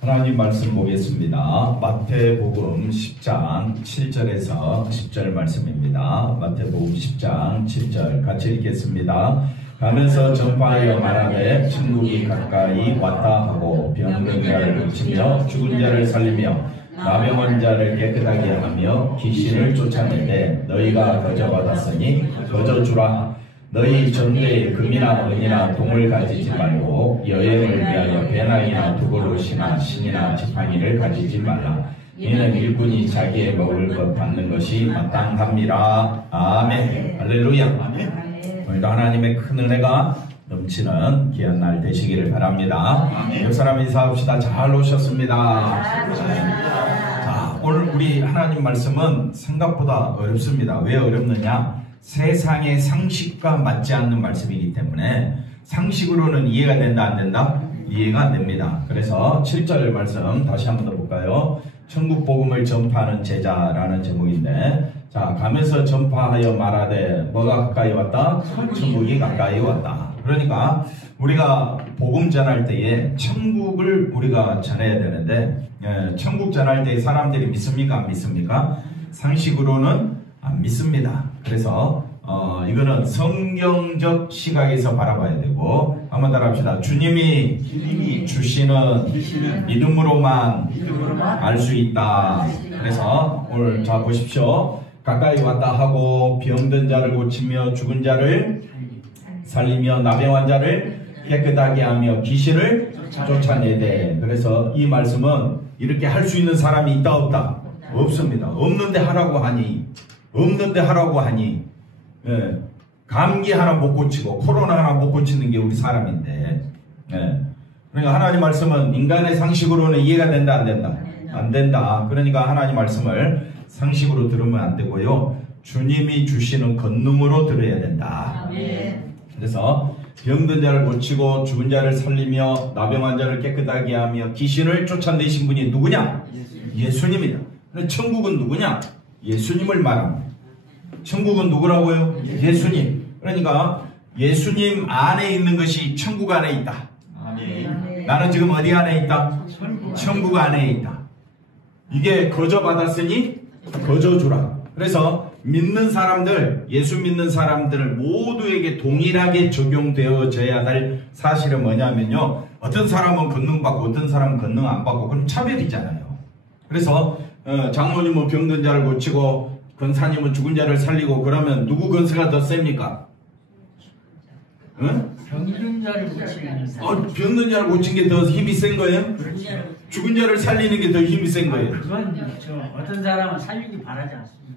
하나님 말씀 보겠습니다. 마태복음 10장 7절에서 10절 말씀입니다. 마태복음 10장 7절 같이 읽겠습니다. 가면서 전파하여 말하되 천국이 가까이 왔다 하고 병든 자를 고치며 죽은 자를 살리며 나병한 자를 깨끗하게 하며 귀신을 쫓아내되 너희가 거저 받았으니 거저 주라. 너희 전대에 금이나 은이나 동을 가지지 말고 여행을 위하여 배낭이나 두걸옷이나 신이나 지팡이를 가지지 말라. 이는 일꾼이 자기의 먹을 것 받는 것이 마땅합니다. 아멘. 할렐루야. 오늘도 하나님의 큰 은혜가 넘치는 귀한 날 되시기를 바랍니다. 옆 사람 인사합시다. 잘 오셨습니다. 자, 오늘 우리 하나님 말씀은 생각보다 어렵습니다. 왜 어렵느냐? 세상의 상식과 맞지 않는 말씀이기 때문에 상식으로는 이해가 된다 안 된다? 이해가 안 됩니다. 그래서 7절 말씀 다시 한번 더 볼까요? 천국 복음을 전파하는 제자라는 제목인데, 자, 가면서 전파하여 말하되 뭐가 가까이 왔다? 천국이 가까이 왔다. 그러니까 우리가 복음 전할 때에 천국을 우리가 전해야 되는데, 천국 전할 때 사람들이 믿습니까? 안 믿습니까? 상식으로는 안 믿습니다. 그래서 이거는 성경적 시각에서 바라봐야 되고, 한번 따라합시다. 주님이 주시는 믿음으로만 알 수 있다. 그래서 오늘 자 보십시오. 가까이 왔다 하고 병든 자를 고치며 죽은 자를 살리며 나병한 자를 깨끗하게 하며 귀신을 쫓아내되. 그래서 이 말씀은 이렇게 할 수 있는 사람이 있다 없다? 없습니다. 없는데 하라고 하니 감기 하나 못 고치고 코로나 하나 못 고치는 게 우리 사람인데, 그러니까 하나님 말씀은 인간의 상식으로는 이해가 된다 안 된다? 안 된다. 그러니까 하나님 말씀을 상식으로 들으면 안 되고요, 주님이 주시는 권능으로 들어야 된다. 그래서 병든 자를 고치고 죽은 자를 살리며 나병한 자를 깨끗하게 하며 귀신을 쫓아내신 분이 누구냐? 예수님이다. 천국은 누구냐? 예수님을 말합니다. 천국은 누구라고요? 예수님. 그러니까 예수님 안에 있는 것이 천국 안에 있다. 아멘. 나는 지금 어디 안에 있다? 천국 안에 있다. 이게 거저 받았으니 거저 주라. 그래서 믿는 사람들, 예수 믿는 사람들 모두에게 동일하게 적용되어져야 될 사실은 뭐냐면요, 어떤 사람은 권능 받고 어떤 사람은 권능 안 받고, 그럼 차별이잖아요. 그래서 장로님은 병든 자를 고치고 권사님은 죽은 자를 살리고, 그러면 누구 권세가 더 셉니까? 응? 병든 자를 고치는 사람. 병든 자를 고친 게 더 힘이 센 거예요? 죽은 자를 살리는 게 더 힘이 센 거예요? 그건 어떤 사람은 살리기 바라지 않습니다.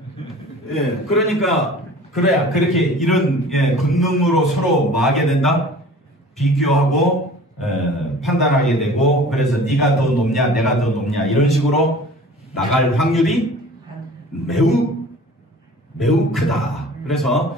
예, 그러니까 그래야 그렇게 이런 권능으로 서로 뭐하게 된다? 비교하고 판단하게 되고, 그래서 네가 더 높냐 내가 더 높냐 이런 식으로 나갈 확률이 매우 크다. 그래서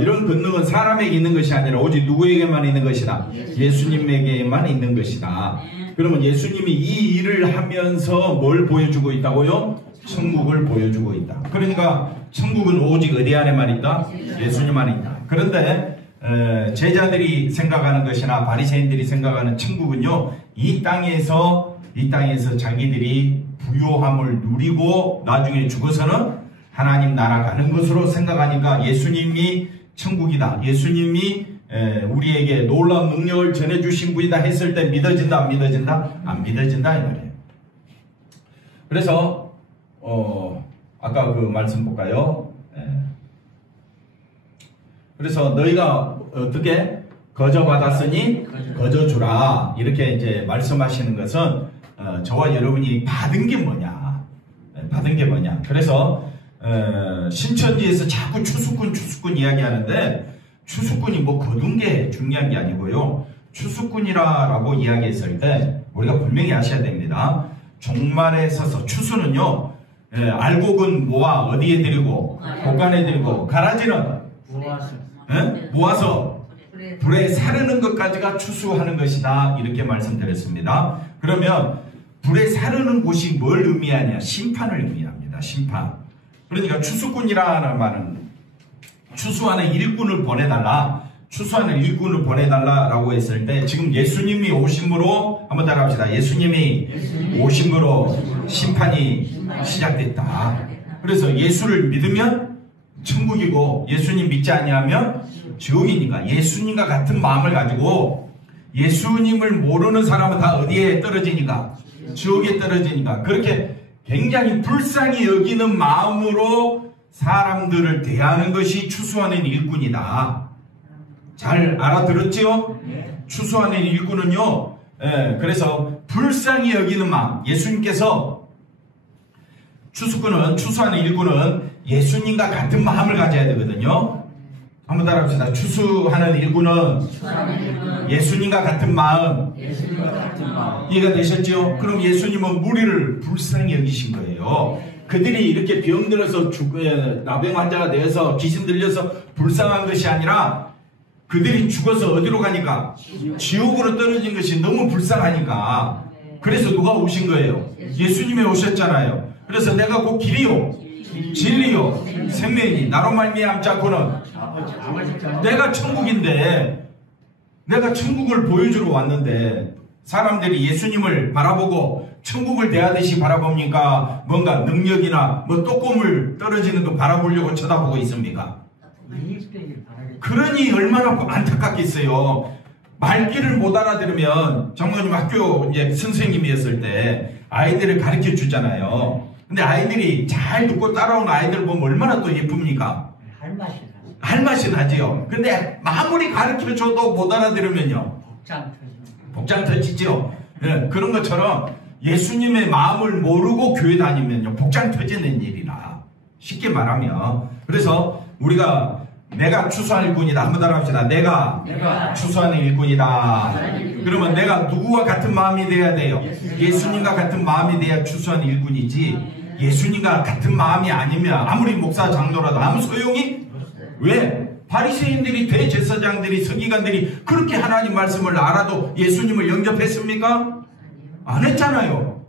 이런 권능은 사람에게 있는 것이 아니라 오직 누구에게만 있는 것이다? 예수님에게만 있는 것이다. 그러면 예수님이 이 일을 하면서 뭘 보여주고 있다고요? 천국을 보여주고 있다. 그러니까 천국은 오직 어디 안에만 있다? 예수님 안에 있다. 그런데 제자들이 생각하는 것이나 바리새인들이 생각하는 천국은요, 이 땅에서 자기들이 부요함을 누리고 나중에 죽어서는 하나님 나라 가는 것으로 생각하니까 예수님이 천국이다, 예수님이 우리에게 놀라운 능력을 전해주신 분이다 했을 때 믿어진다 안 믿어진다? 안 믿어진다 이 말이에요. 그래서 아까 그 말씀 볼까요? 그래서 너희가 어떻게 거저 받았으니 거저 주라, 이렇게 이제 말씀하시는 것은 저와 여러분이 받은 게 뭐냐? 그래서 신천지에서 자꾸 추수꾼 이야기하는데, 추수꾼이 뭐 거둔 게 중요한 게 아니고요, 추수꾼이라고 이야기했을 때 우리가 분명히 아셔야 됩니다. 종말에 서서 추수는요, 알곡은 모아 어디에 드리고 곡간에 드리고, 가라지는 모아서 불에 사르는 것까지가 추수하는 것이다, 이렇게 말씀드렸습니다. 그러면 불에 사르는 곳이 뭘 의미하냐? 심판을 의미합니다. 심판. 그러니까 추수꾼이라는 말은 추수하는 일꾼을 보내달라라고 했을 때, 지금 예수님이 오심으로 한번 따라합시다. 예수님이 오심으로 심판이 시작됐다. 그래서 예수를 믿으면 천국이고 예수님 믿지 아니하면 지옥이니까 예수님과 같은 마음을 가지고 예수님을 모르는 사람은 다 어디에 떨어지니까? 지옥에 떨어지니까. 그렇게 굉장히 불쌍히 여기는 마음으로 사람들을 대하는 것이 추수하는 일꾼이다. 잘 알아들었죠? 추수하는 일꾼은요, 그래서 불쌍히 여기는 마음. 예수님께서 추수하는 일꾼은 예수님과 같은 마음을 가져야 되거든요. 한번 따라합시다. 추수하는 일꾼은 예수님과 같은 마음. 이해가 되셨죠? 그럼 예수님은 무리를 불쌍히 여기신 거예요. 그들이 이렇게 병들어서 나병 환자가 되어서 귀신 들려서 불쌍한 것이 아니라 그들이 죽어서 어디로 가니까? 지옥으로 떨어진 것이 너무 불쌍하니까. 그래서 누가 오신 거예요? 예수님이 오셨잖아요. 그래서 내가 곧 길이요 진리요 생명이니 나로 말미암지 않고는 내가 천국인데 내가 천국을 보여주러 왔는데 사람들이 예수님을 바라보고 천국을 대하듯이 바라봅니까? 뭔가 능력이나 뭐 또꼼을 떨어지는 거 바라보려고 쳐다보고 있습니까? 그러니 얼마나 안타깝겠어요. 말귀를 못 알아들으면 장모님 학교 이제 선생님이었을 때 아이들을 가르쳐 주잖아요. 근데 아이들이 잘 듣고 따라오는 아이들 보면 얼마나 또 예쁩니까? 할 맛이 나지요. 근데 아무리 가르쳐 줘도 못 알아들으면요. 복장 터지죠. 네, 그런 것처럼 예수님의 마음을 모르고 교회 다니면요. 복장 터지는 일이라. 쉽게 말하면. 그래서 우리가 내가 추수하는 일꾼이다. 한번 따라합시다. 내가 추수하는 일꾼이다. 그러면 내가 누구와 같은 마음이 돼야 돼요? 예수님과 같은 마음이 돼야 추수하는 일꾼이지. 예수님과 같은 마음이 아니면 아무리 목사 장로라도 아무 소용이? 왜? 바리새인들이 대제사장들이 서기관들이 그렇게 하나님 말씀을 알아도 예수님을 영접했습니까? 안 했잖아요.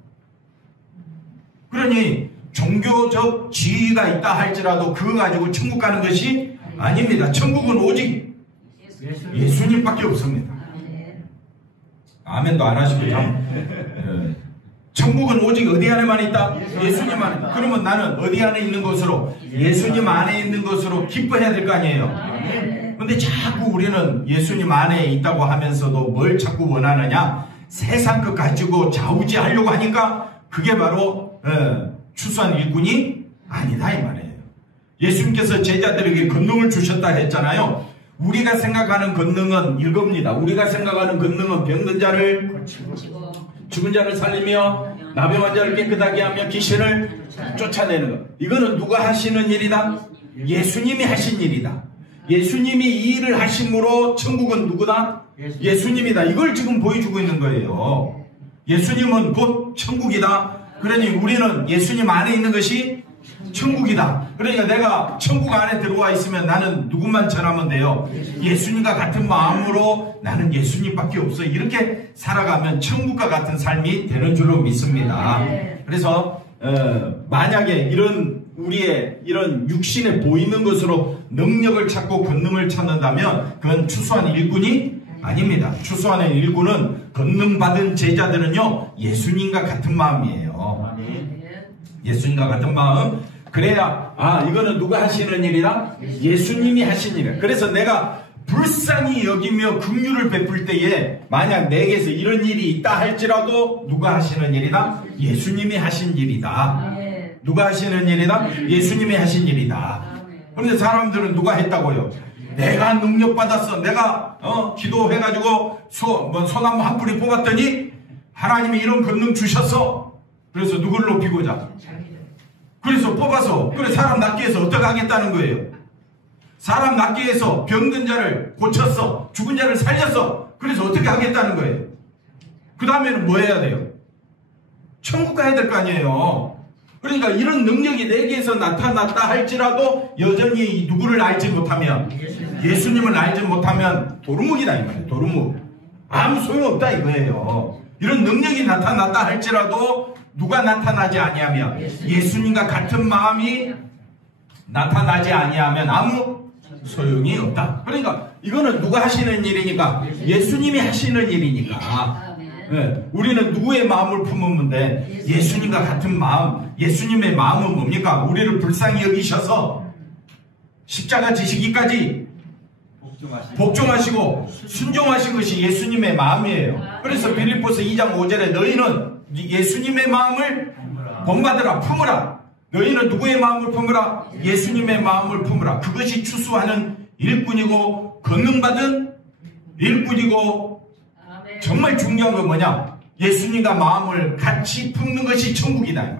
그러니 종교적 지위가 있다 할지라도 그거 가지고 천국 가는 것이 아닙니다. 천국은 오직 예수님밖에 없습니다. 아멘도 안 하시고 참. 천국은 오직 어디 안에만 있다? 예수님 안에. 그러면 나는 어디 안에 있는 것으로? 예수님 안에 있는 것으로 기뻐해야 될 거 아니에요. 근데 자꾸 우리는 예수님 안에 있다고 하면서도 뭘 자꾸 원하느냐? 세상 것 가지고 좌우지하려고 하니까 그게 바로 추수한 일꾼이 아니다 이 말이에요. 예수님께서 제자들에게 권능을 주셨다 했잖아요. 우리가 생각하는 권능은 이겁니다. 우리가 생각하는 권능은 병든 자를 죽은 자를 살리며 나병 환자를 깨끗하게 하며 귀신을 쫓아내는 것. 이거는 누가 하시는 일이다? 예수님이 하신 일이다. 예수님이 이 일을 하심으로 천국은 누구다? 예수님이다. 이걸 지금 보여주고 있는 거예요. 예수님은 곧 천국이다. 그러니 우리는 예수님 안에 있는 것이 천국이다. 그러니까 내가 천국 안에 들어와 있으면 나는 누구만 전하면 돼요? 예수님과 같은 마음으로 나는 예수님밖에 없어. 이렇게 살아가면 천국과 같은 삶이 되는 줄로 믿습니다. 그래서 만약에 우리의 이런 육신에 보이는 것으로 능력을 찾고 권능을 찾는다면 그건 추수하는 일꾼이 아닙니다. 추수하는 일꾼은 권능 받은 제자들은요 예수님과 같은 마음이에요. 예수님과 같은 마음. 그래야 이거는 누가 하시는 일이다? 예수님이 하신 일이다. 그래서 내가 불쌍히 여기며 긍휼을 베풀 때에 만약 내게서 이런 일이 있다 할지라도 누가 하시는 일이다? 예수님이 하신 일이다. 누가 하시는 일이다? 예수님이 하신 일이다. 그런데 사람들은 누가 했다고요? 내가 능력 받았어. 내가 기도해가지고 소나무 한 뿌리 뽑았더니 하나님이 이런 권능 주셨어. 그래서 누굴 높이고자? 그래서 뽑아서 그래 사람 낫게 해서 어떻게 하겠다는 거예요? 사람 낫게 해서 병든 자를 고쳤어. 죽은 자를 살렸어. 그래서 어떻게 하겠다는 거예요? 그 다음에는 뭐 해야 돼요? 천국 가야 될 거 아니에요. 그러니까 이런 능력이 내게서 나타났다 할지라도 여전히 누구를 알지 못하면 예수님을 알지 못하면 도루묵이다 이 말이에요. 도루묵. 아무 소용없다 이거예요. 이런 능력이 나타났다 할지라도 누가 나타나지 아니하면 예수님과 같은 마음이 나타나지 아니하면 아무 소용이 없다. 그러니까 이거는 누가 하시는 일이니까? 예수님이 하시는 일이니까. 네. 우리는 누구의 마음을 품으면 돼? 예수님과 같은 마음. 예수님의 마음은 뭡니까? 우리를 불쌍히 여기셔서 십자가 지시기까지 복종하시고 순종하신 것이 예수님의 마음이에요. 그래서 빌립보서 2장 5절에 너희는 예수님의 마음을 본받으라, 품으라. 너희는 누구의 마음을 품으라? 예수님의 마음을 품으라. 그것이 추수하는 일꾼이고 권능받은 일꾼이고, 정말 중요한 건 뭐냐? 예수님과 마음을 같이 품는 것이 천국이다.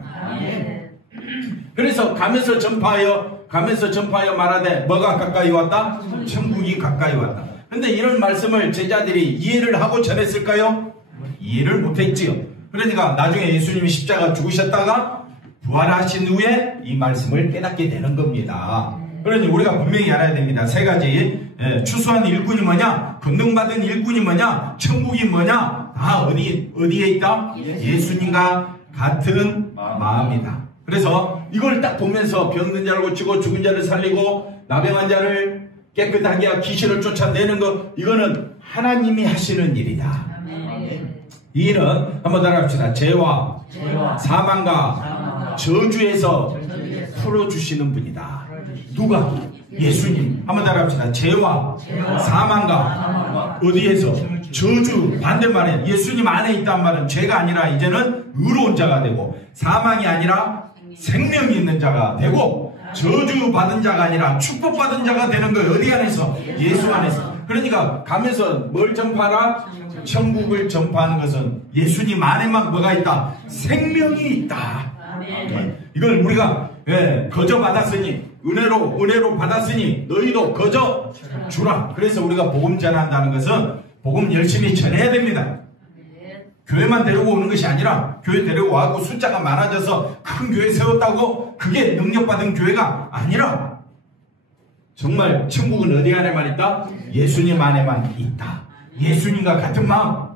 그래서 가면서 전파하여 말하되 뭐가 가까이 왔다? 천국이 가까이 왔다. 근데 이런 말씀을 제자들이 이해를 하고 전했을까요? 이해를 못했지요. 그러니까 나중에 예수님이 십자가 죽으셨다가 부활하신 후에 이 말씀을 깨닫게 되는 겁니다. 그러니 우리가 분명히 알아야 됩니다. 세 가지. 추수한 일꾼이 뭐냐? 권능받은 일꾼이 뭐냐? 천국이 뭐냐? 다 어디에 있다? 예수님과 같은 마음이다. 그래서 이걸 딱 보면서 병든 자를 고치고 죽은 자를 살리고 나병한 자를 깨끗하게 하고 귀신을 쫓아내는 것, 이거는 하나님이 하시는 일이다. 이 일은 한번 따라합시다. 죄와 사망과 저주에서 풀어주시는 분이다. 누가? 예수님. 한번 따라합시다. 죄와 사망과 어디에서? 저주. 반대말에 예수님 안에 있단 말은 죄가 아니라 이제는 의로운 자가 되고, 사망이 아니라 생명이 있는 자가 되고, 저주 받은 자가 아니라 축복받은 자가 되는 거예요. 어디 안에서? 예수 안에서. 그러니까 가면서 뭘 전파하라? 천국을 전파하는 것은 예수님 안에만 뭐가 있다? 생명이 있다. 이걸 우리가 거저 받았으니, 은혜로 받았으니 너희도 거저 주라. 그래서 우리가 복음 전한다는 것은 복음 열심히 전해야 됩니다. 교회만 데리고 오는 것이 아니라, 교회 데리고 와고 숫자가 많아져서 큰 교회 세웠다고 그게 능력받은 교회가 아니라, 정말 천국은 어디 안에만 있다? 예수님 안에만 있다. 예수님과 같은 마음,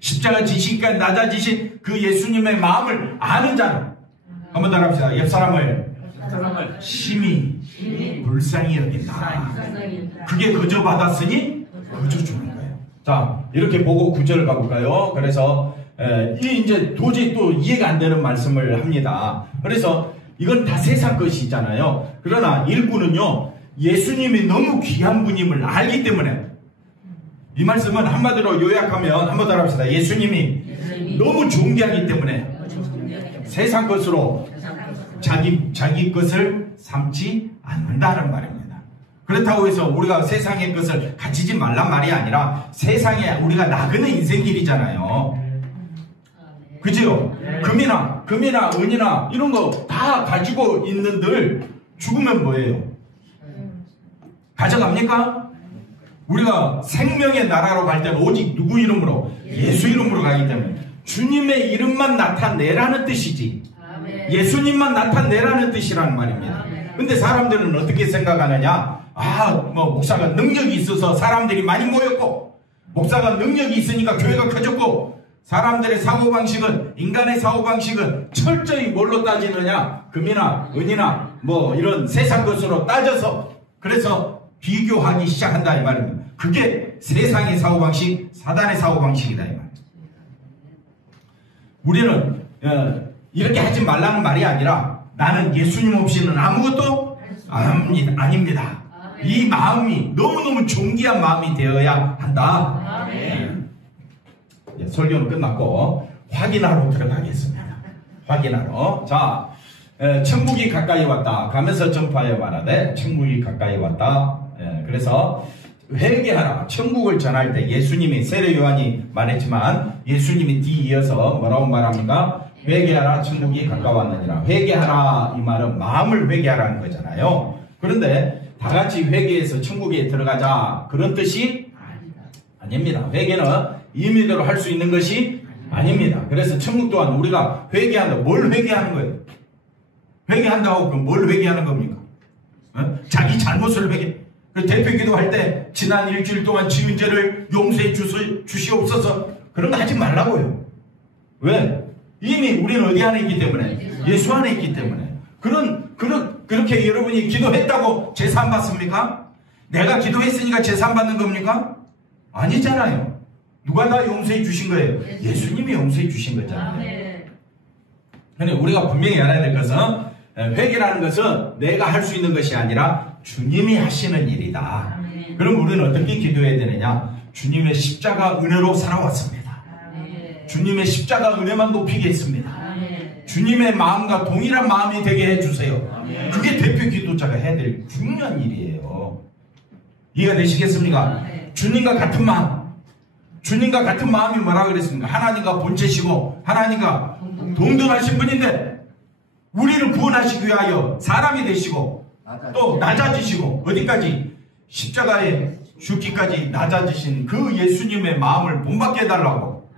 십자가 지시기까지 낮아지신 그 예수님의 마음을 아는 자는, 한번 더 합시다. 옆 사람을 심히 불쌍히 여긴다. 그게 거저 받았으니 거저 주는 거예요. 자, 이렇게 보고 9절 가볼까요? 그래서 이 이제 도저히 또 이해가 안 되는 말씀을 합니다. 그래서 이건 다 세상 것이잖아요. 그러나 일꾼은요, 예수님이 너무 귀한 분임을 알기 때문에, 이 말씀은 한마디로 요약하면 한번 더 합시다. 예수님이 너무 존귀하기 때문에 세상 것으로 자기 것을 삼지 않는다는 말입니다. 그렇다고 해서 우리가 세상의 것을 가지지 말란 말이 아니라, 세상에 우리가 나그네 인생길이잖아요. 그죠? 금이나 은이나 이런 거 다 가지고 있는들 죽으면 뭐예요? 가져갑니까? 우리가 생명의 나라로 갈 때는 오직 누구 이름으로? 예수 이름으로 가기 때문에 주님의 이름만 나타내라는 뜻이지, 예수님만 나타내라는 뜻이라는 말입니다. 근데 사람들은 어떻게 생각하느냐? 목사가 능력이 있어서 사람들이 많이 모였고, 목사가 능력이 있으니까 교회가 커졌고, 사람들의 사고방식은, 인간의 사고방식은 철저히 뭘로 따지느냐? 금이나 은이나 이런 세상 것으로 따져서, 그래서 비교하기 시작한다 이 말입니다. 그게 세상의 사고방식, 사단의 사고방식이다 이 말입니다. 우리는 이렇게 하지 말라는 말이 아니라, 나는 예수님 없이는 아무것도 아닙니다. 이 마음이 너무너무 존귀한 마음이 되어야 한다. 설교는 끝났고 확인하러 들어가겠습니다. 확인하러. 자, 천국이 가까이 왔다. 가면서 전파하여 말하되 천국이 가까이 왔다. 그래서 회개하라. 천국을 전할 때 예수님이, 세례 요한이 말했지만 예수님이 뒤이어서 뭐라고 말합니까? 회개하라, 천국이 가까웠느니라. 회개하라, 이 말은 마음을 회개하라는 거잖아요. 그런데 다 같이 회개해서 천국에 들어가자, 그런 뜻이 아닙니다. 회개는 임의대로 할 수 있는 것이 아닙니다. 그래서 천국 또한 우리가 회개한다. 뭘 회개하는 거예요? 회개한다고 그럼 뭘 회개하는 겁니까? 자기 잘못을 회개. 대표기도 할 때 지난 일주일 동안 지은 죄를 용서해 주시옵소서, 그런 거 하지 말라고요. 왜? 이미 우리는 어디 안에 있기 때문에? 예수 안에 있기 때문에. 그렇게 여러분이 기도했다고 제사 안 받습니까? 내가 기도했으니까 제사 안 받는 겁니까? 아니잖아요. 누가 다 용서해 주신 거예요? 예수님이 용서해 주신 거잖아요. 근데 우리가 분명히 알아야 될 것은 회개라는 것은 내가 할 수 있는 것이 아니라 주님이 하시는 일이다. 그럼 우리는 어떻게 기도해야 되느냐? 주님의 십자가 은혜로 살아왔습니다. 주님의 십자가 은혜만 높이겠습니다. 주님의 마음과 동일한 마음이 되게 해주세요. 그게 대표 기도자가 해야 될 중요한 일이에요. 이해가 되시겠습니까? 주님과 같은 마음. 주님과 같은 마음이 뭐라 그랬습니까? 하나님과 본체시고 하나님과 동등하신 분인데 우리를 구원하시기 위하여 사람이 되시고 또 낮아지시고 어디까지? 십자가에 죽기까지 낮아지신 그 예수님의 마음을 본받게 해달라고.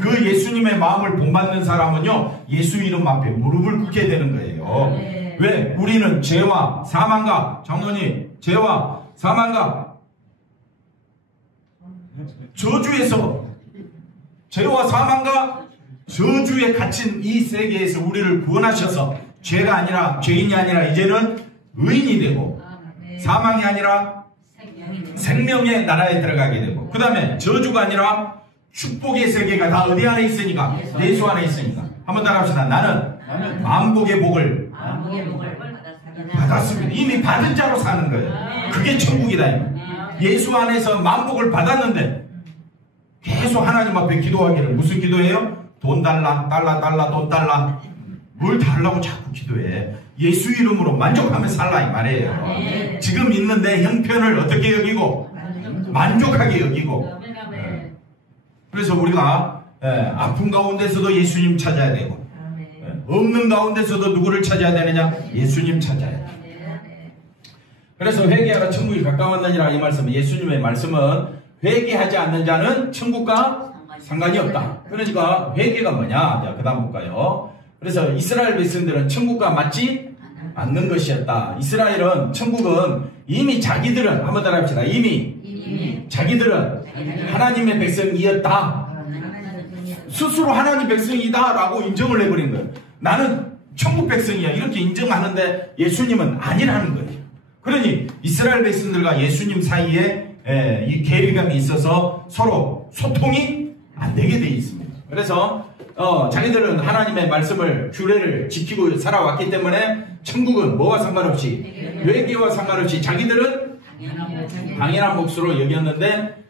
그 예수님의 마음을 본받는 사람은요, 예수 이름 앞에 무릎을 꿇게 되는 거예요. 왜? 우리는 죄와 사망과, 장로님, 죄와 사망과 저주에서, 죄와 사망과 저주에 갇힌 이 세계에서 우리를 구원하셔서 죄가 아니라, 죄인이 아니라 이제는 의인이 되고 사망이 아니라 생명의 나라에 들어가게 되고, 그 다음에 저주가 아니라 축복의 세계가 다 어디 안에 있으니까? 예수 안에 있으니까. 한번 따라합시다. 나는 만복의 복을 받았습니다. 이미 받은 자로 사는 거예요. 그게 천국이다. 예수 안에서 만복을 받았는데 계속 하나님 앞에 기도하기를 무슨 기도해요? 돈 달라, 달라, 돈 달라. 뭘 달라고 자꾸 기도해. 예수 이름으로 만족하며 살라 이 말이에요. 지금 있는 내 형편을 어떻게 여기고? 만족하게 여기고. 그래서 우리가 아픈 가운데서도 예수님 찾아야 되고, 없는 가운데서도 누구를 찾아야 되느냐? 예수님 찾아야 돼. 그래서 회개하라 천국이 가까웠느니라 이 말씀은, 예수님의 말씀은 회개하지 않는 자는 천국과 상관이 없다. 그러니까 회개가 뭐냐? 그 다음 볼까요? 그래서 이스라엘 백성들은 천국과 맞지 않는 것이었다. 이스라엘은, 천국은 이미 자기들은, 한번 따라 합시다. 이미 자기들은 하나님의 백성이었다. 스스로 하나님 백성이다 라고 인정을 해버린 거예요. 나는 천국 백성이야 이렇게 인정하는데 예수님은 아니라는 거예요. 그러니 이스라엘 백성들과 예수님 사이에 이 괴리감이 있어서 서로 소통이 안 되게 돼 있습니다. 그래서 자기들은 하나님의 말씀을, 규례를 지키고 살아왔기 때문에 천국은 뭐와 상관없이, 회개와 상관없이 자기들은 당연한 몫으로 여겼는데,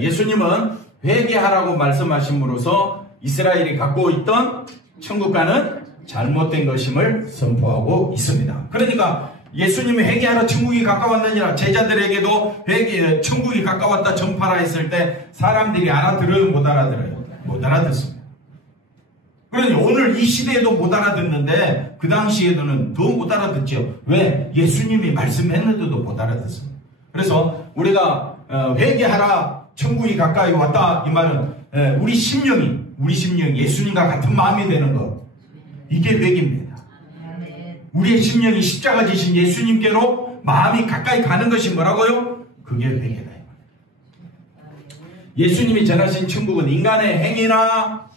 예수님은 회개하라고 말씀하심으로써 이스라엘이 갖고 있던 천국과는 잘못된 것임을 선포하고 있습니다. 그러니까 예수님이 회개하라 천국이 가까웠느니라, 제자들에게도 천국이 가까웠다 전파라 했을 때 사람들이 알아들어요? 못 알아들어요? 못 알아듣습니다. 그러니 오늘 이 시대에도 못 알아듣는데 그 당시에도는 더 못 알아듣죠. 왜? 예수님이 말씀했는데도 못 알아듣습니다. 그래서 우리가 회개하라 천국이 가까이 왔다 이 말은 우리 심령이 예수님과 같은 마음이 되는 것, 이게 회개입니다. 우리의 심령이 십자가 지신 예수님께로 마음이 가까이 가는 것이 뭐라고요? 그게 회개다. 예수님이 전하신 천국은 인간의 행위나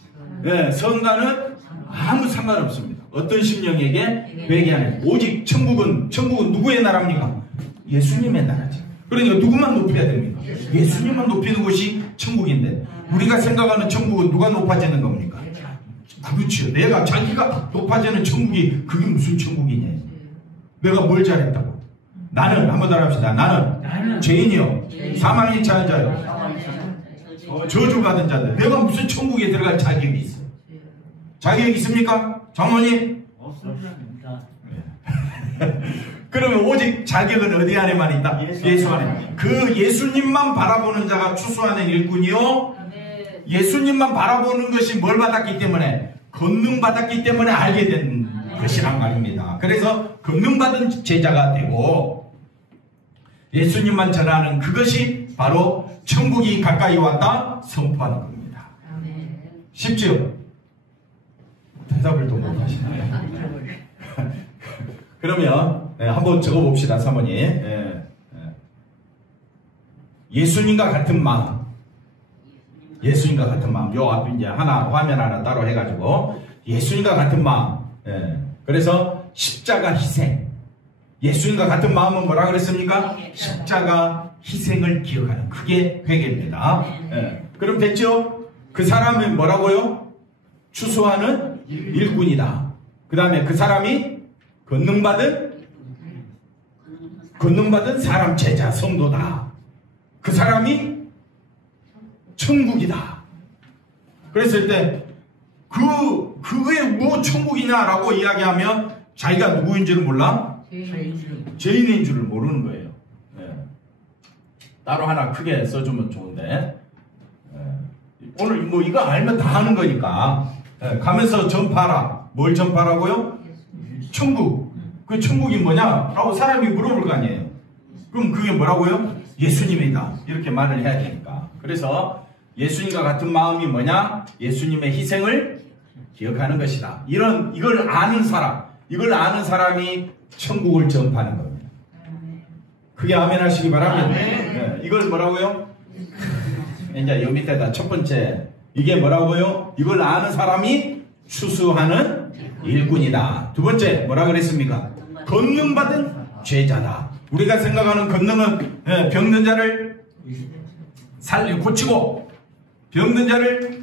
선과는 아무 상관없습니다. 어떤 심령에게 회개하는, 오직 천국은 누구의 나라입니까? 예수님의 나라죠. 그러니까 누구만 높여야 됩니까? 예수님만 높이는 곳이 천국인데, 우리가 생각하는 천국은 누가 높아지는 겁니까? 그렇죠. 자기가 높아지는 천국이 그게 무슨 천국이냐? 내가 뭘 잘했다고? 나는, 한번 따라합시다. 나는 죄인이요, 사망에 처한 자요, 저주받은 자들. 내가 무슨 천국에 들어갈 자격이 있어? 자격이 있습니까? 장모님? 없습니다. 그러면 오직 자격은 어디 안에만 있다? 예수 안에. 그 예수님만 바라보는 자가 추수하는 일꾼이요, 예수님만 바라보는 것이 뭘 받았기 때문에? 권능 받았기 때문에 알게 된 것이란 말입니다. 그래서 권능 받은 제자가 되고 예수님만 전하는 그것이 바로 천국이 가까이 왔다 선포하는 겁니다. 쉽지요? 대답을 또 못하시나요? 그러면 한번 적어봅시다. 사모님. 예수님과 같은 마음. 예수님과 같은 마음. 요 앞에 이제 화면 하나 따로 해가지고 예수님과 같은 마음. 그래서 십자가 희생. 예수님과 같은 마음은 뭐라 그랬습니까? 십자가 희생을 기억하는, 그게 회개입니다. 그럼 됐죠? 그 사람이 뭐라고요? 추수하는 일꾼이다. 그 다음에 그 사람이 건능받은 사람 제자 성도다. 그 사람이 천국이다. 그랬을 때 그게 뭐 천국이냐라고 이야기하면 자기가 누구인 줄을 몰라? 죄인인 줄을 모르는 거예요. 네. 따로 하나 크게 써주면 좋은데, 오늘 뭐 이거 알면 다 하는 거니까, 가면서 전파하라. 뭘 전파하라고요? 천국. 그 천국이 뭐냐? 라고 사람이 물어볼 거 아니에요. 그럼 그게 뭐라고요? 예수님이다. 이렇게 말을 해야 되니까. 그래서 예수님과 같은 마음이 뭐냐? 예수님의 희생을 기억하는 것이다. 이걸 아는 사람이 천국을 전파하는 겁니다. 그게 아멘 하시기 바랍니다. 네, 이걸 뭐라고요? 이제 요 밑에다 첫 번째, 이게 뭐라고요? 이걸 아는 사람이 추수하는 일꾼이다. 두 번째, 뭐라 그랬습니까? 건능받은 죄자다. 우리가 생각하는 건능은 병든 자를 고치고, 병든 자를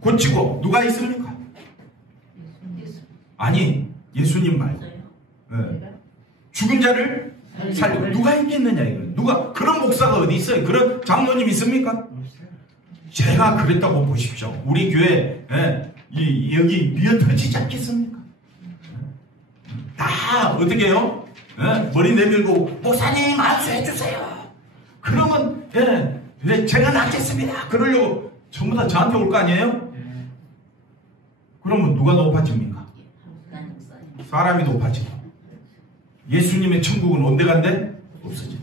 고치고, 누가 있습니까? 아니, 예수님 말고. 죽은 자를 살리고. 누가 있겠느냐, 이거. 누가, 그런 목사가 어디 있어요? 그런 장로님 있습니까? 제가 그랬다고 보십시오. 우리 교회, 여기 미어 터지지 않겠습니까? 다, 어떻게 해요? 머리 내밀고, 목사님, 안수해주세요. 그러면, 제가 낫겠습니다. 그러려고 전부 다 저한테 올 거 아니에요? 그러면 누가 높아집니까? 사람이 높아지고. 예수님의 천국은 온데 간데? 없어져.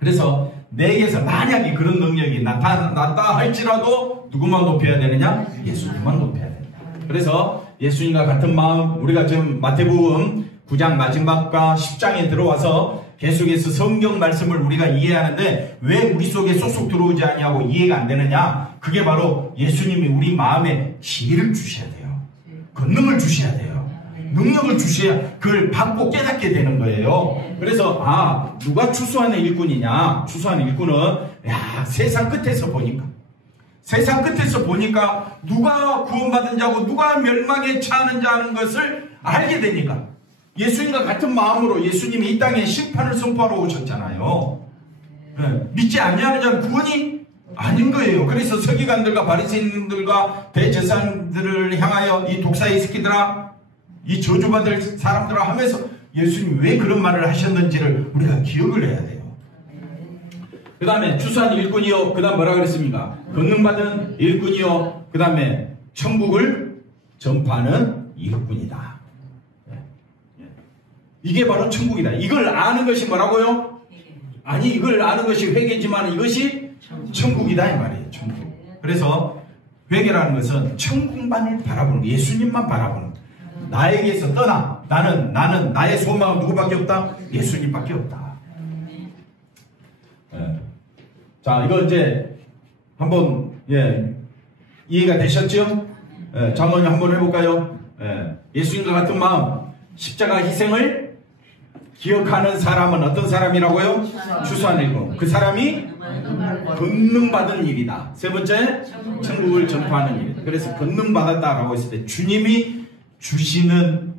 그래서 내게서 만약에 그런 능력이 나타났다 할지라도 누구만 높여야 되느냐? 예수님만 높여야 된다. 그래서 예수님과 같은 마음, 우리가 지금 마태복음 9장 마지막과 10장에 들어와서 계속해서 성경 말씀을 우리가 이해하는데 왜 우리 속에 쏙쏙 들어오지 않냐고 이해가 안 되느냐? 그게 바로 예수님이 우리 마음에 지혜를 주셔야 돼요. 권능을 주셔야 돼요. 능력을 주셔야 그걸 받고 깨닫게 되는 거예요. 그래서 누가 추수하는 일꾼이냐? 추수하는 일꾼은 세상 끝에서 보니까 누가 구원받은 자고 누가 멸망에 처하는 자는 것을 알게 되니까 예수님과 같은 마음으로 예수님이 이 땅에 심판을 선포하러 오셨잖아요. 믿지 않냐는 자는 구원이 아닌 거예요. 그래서 서기관들과 바리새인들과 대제사장들을 향하여 이 독사의 새끼들아, 이 저주받을 사람들아 하면서 예수님이 왜 그런 말을 하셨는지를 우리가 기억을 해야 돼요. 그 다음에 추수한 일꾼이요. 그 다음 뭐라 그랬습니까? 권능받은 일꾼이요. 그 다음에 천국을 전파하는 일꾼이다. 이게 바로 천국이다. 이걸 아는 것이 뭐라고요? 아니, 이걸 아는 것이 회개지만 이것이 천국이다 이 말이에요. 천국. 그래서 회개라는 것은 천국만을 바라보는 거예요. 예수님만 바라보는 거예요. 나에게서 떠나. 나는 나의 소망은 누구밖에 없다? 예수님밖에 없다. 자, 이거 이제 한번 이해가 되셨죠? 장모님 한번 해볼까요? 예수님과 같은 마음, 십자가 희생을 기억하는 사람은 어떤 사람이라고요? 추수한 일꾼. 그 사람이 권능받은 일이다. 세 번째, 천국을 전파하는 일. 그래서 권능받았다라고 했을 때 주님이 주시는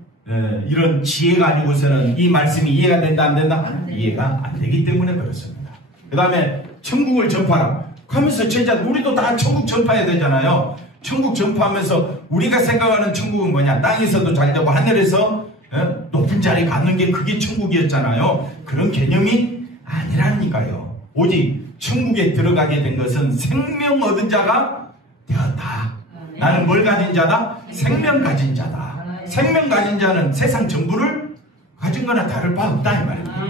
이런 지혜가 아니고서는 이 말씀이 이해가 된다 안 된다? 이해가 안 되기 때문에 그렇습니다. 그 다음에 천국을 전파하라 하면서 진짜 우리도 다 천국 전파해야 되잖아요. 천국 전파하면서 우리가 생각하는 천국은 뭐냐? 땅에서도 잘 되고 하늘에서 높은 자리에 가는 게 그게 천국이었잖아요. 그런 개념이 아니라니까요. 오직 천국에 들어가게 된 것은 생명 얻은 자가 되었다. 나는 뭘 가진 자다? 생명 가진 자다. 생명 가진 자는 세상 전부를 가진 거나 다를 바 없다 이 말입니다.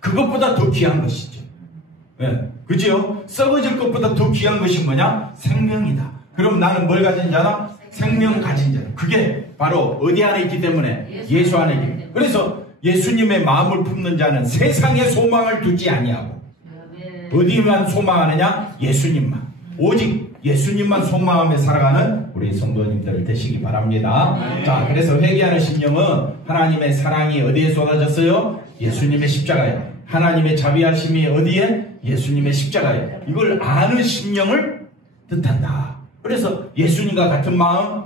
그것보다 더 귀한 것이죠. 그죠? 썩어질 것보다 더 귀한 것이 뭐냐? 생명이다. 그럼 나는 뭘 가진 자다? 생명 가진 자. 그게 바로 어디 안에 있기 때문에? 예수 안에 있기 때문에. 그래서 예수님의 마음을 품는 자는 세상에 소망을 두지 아니하고 어디만 소망하느냐? 예수님만. 오직 예수님만 소망하며 살아가는 우리 성도님들 되시기 바랍니다. 자, 그래서 회개하는 심령은 하나님의 사랑이 어디에 쏟아졌어요? 예수님의 십자가에. 하나님의 자비하심이 어디에? 예수님의 십자가예요. 이걸 아는 심령을 뜻한다. 그래서 예수님과 같은 마음,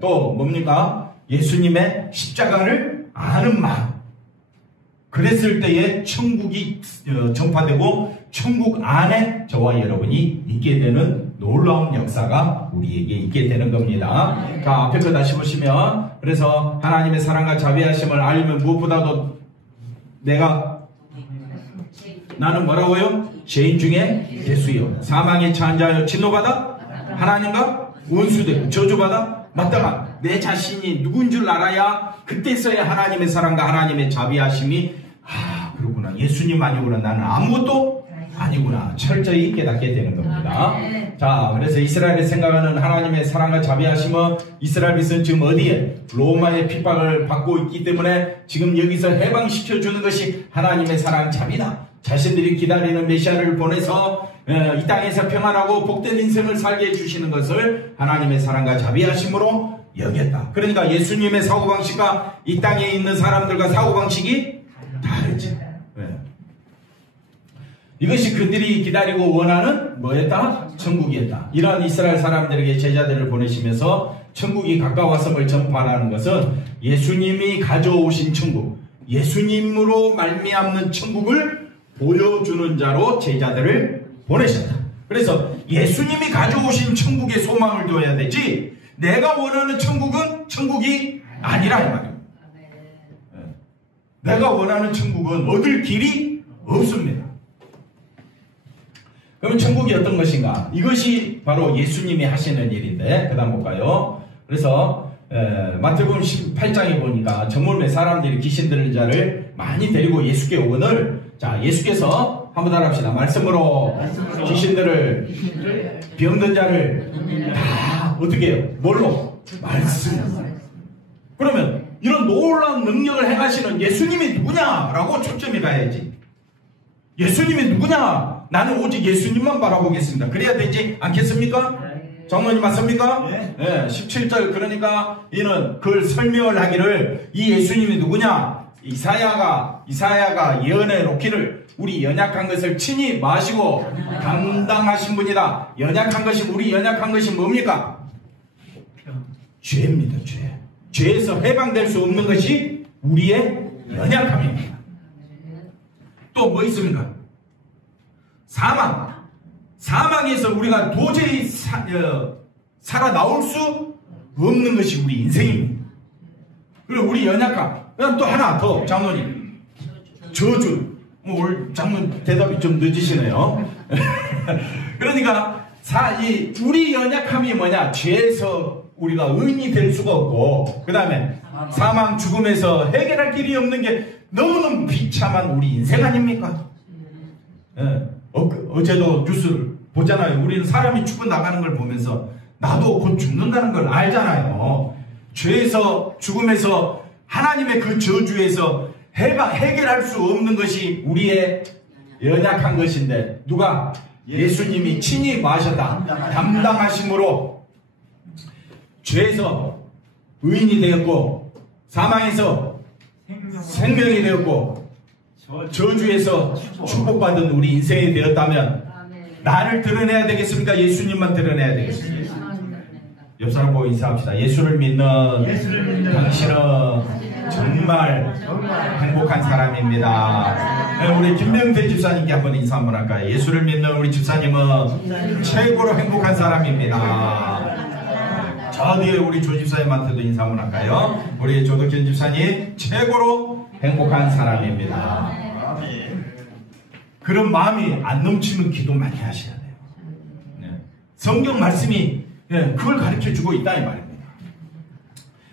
또 뭡니까? 예수님의 십자가를 아는 마음. 그랬을 때에 천국이 전파되고 천국 안에 저와 여러분이 있게 되는 놀라운 역사가 우리에게 있게 되는 겁니다. 자, 앞에 거 다시 보시면, 그래서 하나님의 사랑과 자비하심을 알면 무엇보다도 나는 뭐라고요? 죄인 중에 예수요, 사망에 처한 자여, 진노받아 하나님과 원수되고 저주받아 마땅한 내 자신이 누군 줄 알아야 그때서야 하나님의 사랑과 하나님의 자비하심이, 그러구나, 예수님 아니구나, 나는 아무것도 아니구나, 철저히 깨닫게 되는 겁니다. 자, 그래서 이스라엘이 생각하는 하나님의 사랑과 자비하심은, 이스라엘 백성은 지금 어디에? 로마의 핍박을 받고 있기 때문에 지금 여기서 해방시켜주는 것이 하나님의 사랑, 자비다. 자신들이 기다리는 메시아를 보내서 이 땅에서 평안하고 복된 인생을 살게 해주시는 것을 하나님의 사랑과 자비하심으로 여겼다. 그러니까 예수님의 사고방식과 이 땅에 있는 사람들과 사고방식이 다르지. 이것이 그들이 기다리고 원하는 뭐였다? 천국이었다. 이러한 이스라엘 사람들에게 제자들을 보내시면서 천국이 가까웠음을 전파하는 것은 예수님이 가져오신 천국, 예수님으로 말미암는 천국을 보여주는 자로 제자들을 보내셨다. 그래서 예수님이 가져오신 천국에 소망을 둬야 되지, 내가 원하는 천국은 천국이 아니라 이 말이에요. 내가 원하는 천국은 얻을 길이 없습니다. 그럼 천국이 어떤 것인가? 이것이 바로 예수님이 하시는 일인데, 그 다음 볼까요? 그래서 마태복음 18장에 보니까 정물매 사람들이 귀신 들린 자를 많이 데리고 예수께 오거늘, 자, 예수께서 한번 따라합시다. 말씀으로 귀신들을, 병든 자를 다 어떻게 해요? 뭘로? 말씀. 그러면 이런 놀라운 능력을 행하시는 예수님이 누구냐라고 초점이 가야지. 예수님이 누구냐? 나는 오직 예수님만 바라보겠습니다. 그래야 되지 않겠습니까? 장로님 맞습니까? 네. 17절, 그러니까 이는 그걸 설명을 하기를, 이 예수님이 누구냐? 이사야가 예언해 놓기를, 우리 연약한 것을 친히 마시고 감당하신 분이다. 연약한 것이, 우리 연약한 것이 뭡니까? 죄입니다. 죄에서 해방될 수 없는 것이 우리의 연약함입니다. 또 뭐 있습니까? 사망에서 우리가 도저히 살아나올 수 없는 것이 우리 인생입니다. 그리고 우리 연약함. 그다음 또 하나 더, 장로님. 저주. 오늘 장로님 대답이 좀 늦으시네요. 그러니까 우리 연약함이 뭐냐? 죄에서 우리가 의인이 될 수가 없고, 그 다음에 사망, 죽음에서 해결할 길이 없는 게 너무너무 비참한 우리 인생 아닙니까? 어제도 뉴스를 보잖아요. 우리는 사람이 죽어나가는 걸 보면서 나도 곧 죽는다는 걸 알잖아요. 죄에서, 죽음에서, 하나님의 그 저주에서 해결할 수 없는 것이 우리의 연약한 것인데, 누가? 예수님이 친히 마셨다. 담당하심으로 죄에서 의인이 되었고, 사망에서 생명이 되었고, 저주에서 축복받은 우리 인생이 되었다면 나를 드러내야 되겠습니까? 예수님만 드러내야 되겠습니까? 옆 사람 보고 인사합시다. 예수를 믿는 당신은 정말 행복한 사람입니다. 우리 김명태 집사님께 한번 인사 한번 할까요? 예수를 믿는 우리 집사님은 최고로 행복한 사람입니다. 저 뒤에 우리 조 집사님한테도 인사 한번 할까요? 우리 조덕현 집사님 최고로 행복한 사람입니다. 그런 마음이 안 넘치는 기도 많이 하셔야 돼요. 성경 말씀이 그걸 가르쳐주고 있다 이 말입니다.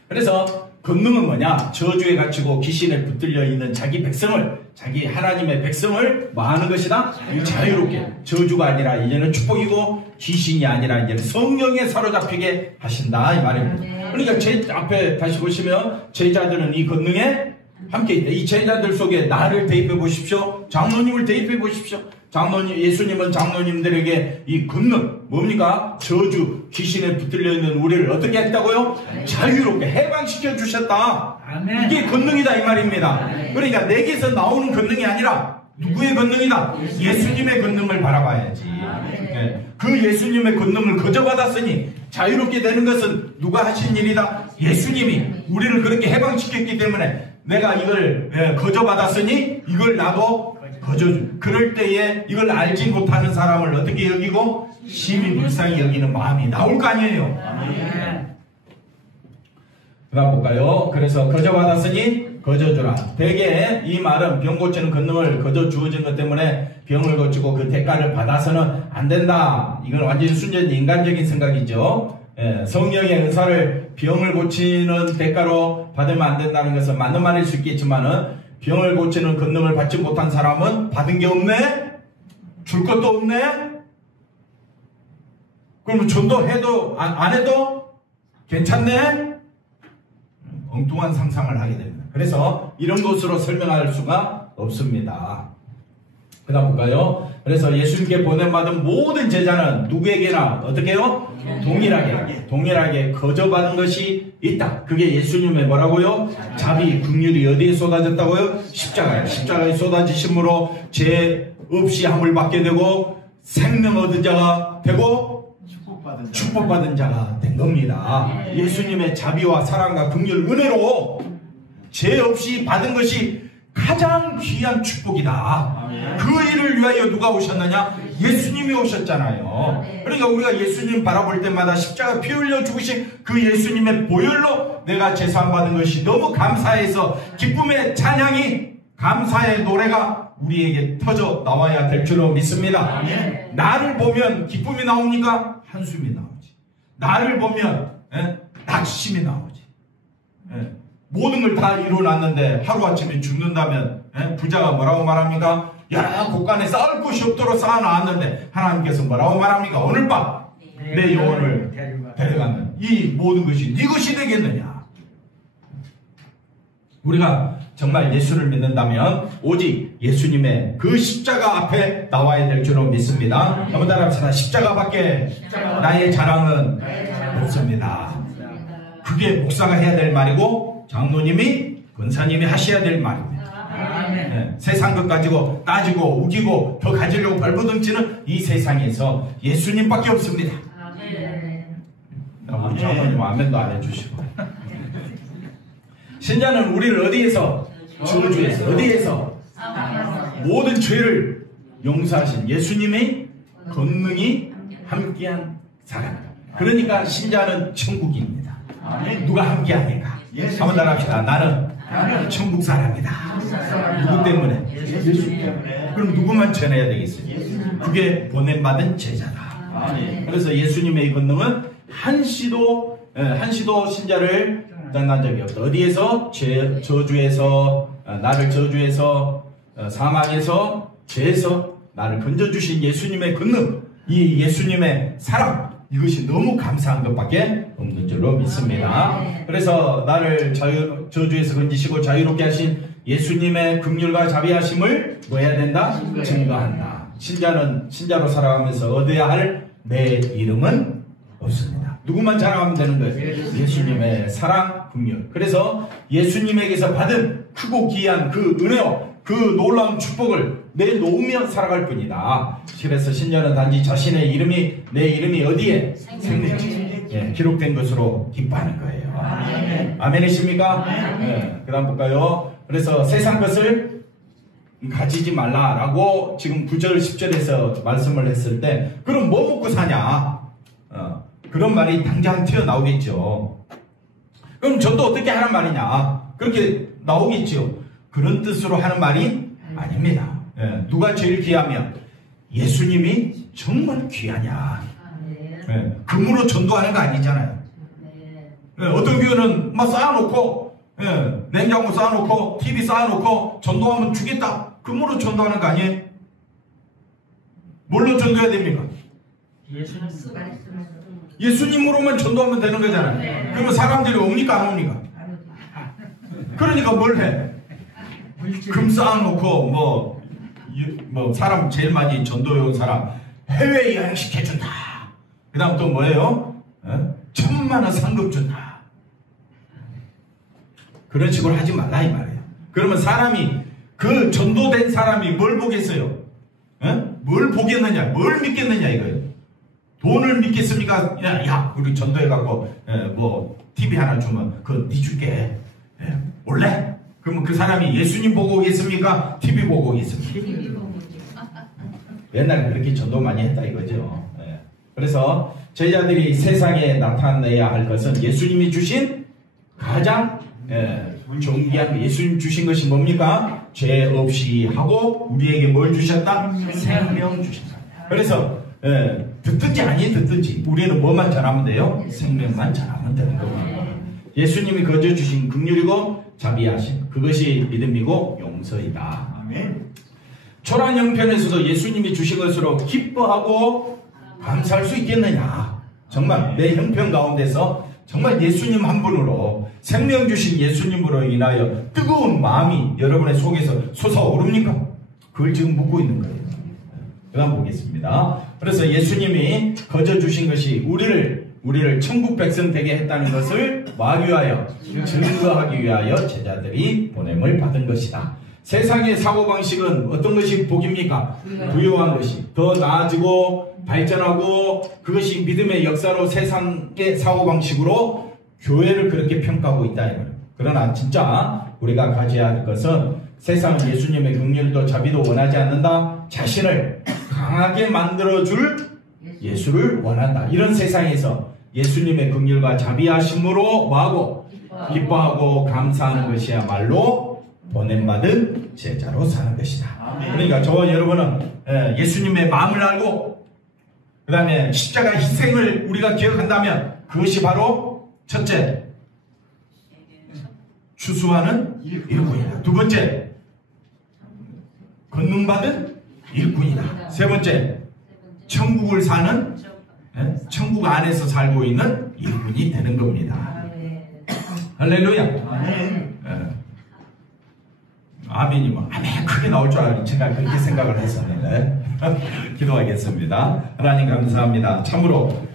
그래서 권능은 뭐냐? 저주에 갇히고 귀신에 붙들려 있는 자기 하나님의 백성을 뭐 하는 것이다? 자유롭게. 저주가 아니라 이제는 축복이고, 귀신이 아니라 이제는 성령에 사로잡히게 하신다 이 말입니다. 그러니까 제 앞에 다시 보시면 제자들은 이 권능에 함께 있다. 이 제자들 속에 나를 대입해 보십시오. 장로님을 대입해 보십시오. 예수님은 장로님들에게 이 권능, 뭡니까? 저주, 귀신에 붙들려 있는 우리를 어떻게 했다고요? 자유롭게 해방시켜 주셨다. 이게 권능이다 이 말입니다. 그러니까 내게서 나오는 권능이 아니라 누구의 권능이다? 예수님의 권능을 바라봐야지. 네. 그 예수님의 권능을 거저받았으니 자유롭게 되는 것은 누가 하신 일이다? 예수님이 우리를 그렇게 해방시켰기 때문에 내가 이걸 거저받았으니 이걸 나도 거저주. 그럴 때에 이걸 알지 못하는 사람을 어떻게 여기고 심히 불쌍히 여기는 마음이 나올 거 아니에요. 그다음 볼까요? 그래서 거저받았으니 거저주라. 대개 이 말은 병 고치는 권능을 거저 주어진 것 때문에 병을 고치고 그 대가를 받아서는 안 된다. 이건 완전히 순전히 인간적인 생각이죠. 성령의 은사를 병을 고치는 대가로 받으면 안 된다는 것은 맞는 말일 수 있겠지만은 병을 고치는 권능을 받지 못한 사람은 받은 게 없네? 줄 것도 없네? 그러면 전도해도 안 해도 괜찮네? 엉뚱한 상상을 하게 됩니다. 그래서 이런 것으로 설명할 수가 없습니다. 그 다음 볼까요? 그래서 예수님께 보냄받은 모든 제자는 누구에게나 어떻게 해요? 동일하게 거저받은 것이 있다. 그게 예수님의 뭐라고요? 자비, 긍휼이 어디에 쏟아졌다고요? 십자가에 쏟아지심으로 죄 없이 함을 받게 되고 생명 얻은 자가 되고 축복받은 자가 된 겁니다. 예수님의 자비와 사랑과 긍휼, 은혜로 죄 없이 받은 것이 가장 귀한 축복이다. 그 일을 위하여 누가 오셨느냐? 예수님이 오셨잖아요. 그러니까 우리가 예수님 바라볼 때마다 십자가 피 흘려 죽으신 그 예수님의 보혈로 내가 제사함 받은 것이 너무 감사해서 기쁨의 찬양이, 감사의 노래가 우리에게 터져 나와야 될 줄로 믿습니다. 나를 보면 기쁨이 나옵니까? 한숨이 나오지. 나를 보면 낙심이 나오지. 모든 걸 다 이루어놨는데 하루아침에 죽는다면 부자가 뭐라고 말합니까? 야, 곳간에 쌓을 곳이 없도록 쌓아놨는데 하나님께서 뭐라고 말합니까? 오늘 밤 내 영혼을 데려가면 이 모든 것이 네 것이 되겠느냐? 우리가 정말 예수를 믿는다면 오직 예수님의 그 십자가 앞에 나와야 될 줄로 믿습니다. 한번 따라합시다. 십자가밖에 나의 자랑은 없습니다. 그게 목사가 해야 될 말이고 장로님이, 권사님이 하셔야 될 말입니다. 세상 것 가지고 따지고 우기고 더 가지려고 발버둥치는 이 세상에서 예수님밖에 없습니다. 우리 장로님 아멘도 안 해주시고. 신자는 우리를 어디에서? 저주에서. 어디에서? 모든 죄를 용서하신 예수님의 권능이 함께한 사람. 그러니까 신자는 천국입니다. 누가 함께하니까? 한번 따라합시다. 나는 천국 사람이다. 누구 때문에? 예수 때문에. 그럼 누구만 전해야 되겠어요? 그게 보냄받은 제자다. 그래서 예수님의 권능은 한시도 신자를 난 적이 없다. 어디에서? 저주에서, 나를 저주에서, 사망에서, 죄에서 나를 건져주신 예수님의 권능, 이 예수님의 사랑, 이것이 너무 감사한 것밖에 없는 줄로 믿습니다. 그래서 나를 저주에서 건지시고 자유롭게 하신 예수님의 긍휼과 자비하심을 뭐 해야 된다? 증거한다. 신자는 신자로 살아가면서 얻어야 할 내 이름은 없습니다. 누구만 자랑하면 되는 거예요? 예수님의 사랑, 긍휼. 그래서 예수님에게서 받은 크고 귀한 그 은혜와 그 놀라운 축복을 내놓으며 살아갈 뿐이다. 그래서 신자는 단지 자신의 이름이, 내 이름이 어디에? 생명책에 기록된 것으로 기뻐하는 거예요. 아멘이십니까? 그 다음 볼까요? 그래서 세상 것을 가지지 말라라고 지금 9절 10절에서 말씀을 했을 때 그럼 뭐 먹고 사냐? 그런 말이 당장 튀어나오겠죠. 그럼 전도 어떻게 하는 말이냐? 그렇게 나오겠죠. 그런 뜻으로 하는 말이 아닙니다. 누가 제일 귀하면 예수님이 정말 귀하냐? 금으로 전도하는 거 아니잖아요. 어떤 교회는 막 쌓아놓고 냉장고 쌓아놓고 TV 쌓아놓고 전도하면 주겠다. 금으로 전도하는 거 아니에요? 뭘로 전도해야 됩니까? 예수님으로만 전도하면 되는 거잖아요. 그러면 사람들이 옵니까 안 옵니까? 그러니까 뭘 해? 금 쌓아놓고 뭐 사람 제일 많이 전도해 온 사람 해외 여행 시켜준다. 그 다음 또 뭐예요? 1,000만 원 상금 준다. 그런 식으로 하지 말라 이 말이에요. 그러면 사람이 그 전도된 사람이 뭘 보겠어요? 뭘 보겠느냐? 뭘 믿겠느냐 이거예요. 돈을 믿겠습니까? 야 우리 전도해갖고 뭐 TV 하나 주면 그거 네 줄게. 올래? 그러면 그 사람이 예수님 보고 오겠습니까? TV 보고 오겠습니까? 옛날에 그렇게 전도 많이 했다 이거죠. 그래서 제자들이 세상에 나타내야 할 것은 예수님이 주신 가장 존귀한 예수님 주신 것이 뭡니까? 죄 없이 하고 우리에게 뭘 주셨다? 생명 주셨다. 그래서 듣든지 아니 듣든지 우리는 뭐만 잘하면 돼요? 생명만 잘하면 되는 겁니다. 예수님이 거저 주신 긍휼이고 자비하심, 그것이 믿음이고 용서이다. 아멘. 초란 형편에서도 예수님이 주신 것으로 기뻐하고 감사할 수 있겠느냐? 정말 내 형편 가운데서 정말 예수님 한 분으로 생명 주신 예수님으로 인하여 뜨거운 마음이 여러분의 속에서 솟아오릅니까? 그걸 지금 묻고 있는 거예요. 그 다음 보겠습니다. 그래서 예수님이 거저 주신 것이 우리를 천국 백성 되게 했다는 것을 위하여 증거하기 위하여 제자들이 보냄을 받은 것이다. 세상의 사고방식은 어떤 것이 복입니까? 부유한 것이 더 나아지고 발전하고 그것이 믿음의 역사로 세상의 사고방식으로 교회를 그렇게 평가하고 있다. 그러나 진짜 우리가 가져야 할 것은 세상은 예수님의 긍휼도 자비도 원하지 않는다. 자신을 강하게 만들어줄 예수를 원한다. 이런 세상에서 예수님의 긍휼과 자비하심으로 뭐하고 기뻐하고 감사하는 것이야말로 보냄받은 제자로 사는 것이다. 그러니까 저와 여러분은 예수님의 마음을 알고 그 다음에 십자가 희생을 우리가 기억한다면 그것이 바로 첫째 추수하는 일꾼이다. 두 번째 권능받은 일꾼이다. 세 번째 천국을 사는 천국 안에서 살고 있는 일꾼이 되는 겁니다. 할렐루야. 아멘이 뭐 아멘 크게 나올 줄 알았는데 제가 그렇게 생각을 했었는데 기도하겠습니다. 하나님 감사합니다. 참으로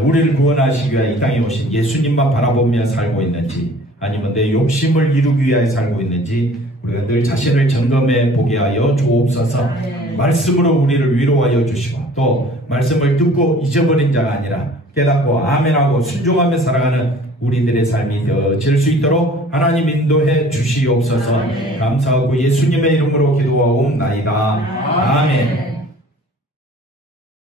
우리를 구원하시기 위해 이 땅에 오신 예수님만 바라보며 살고 있는지 아니면 내 욕심을 이루기 위하여 살고 있는지 우리가 늘 자신을 점검해 보게 하여 주옵소서. 말씀으로 우리를 위로하여 주시고 또 말씀을 듣고 잊어버린 자가 아니라 깨닫고 아멘하고 순종하며 살아가는 우리들의 삶이 되어질 수 있도록 하나님 인도해 주시옵소서. 감사하고 예수님의 이름으로 기도하옵나이다. 아멘.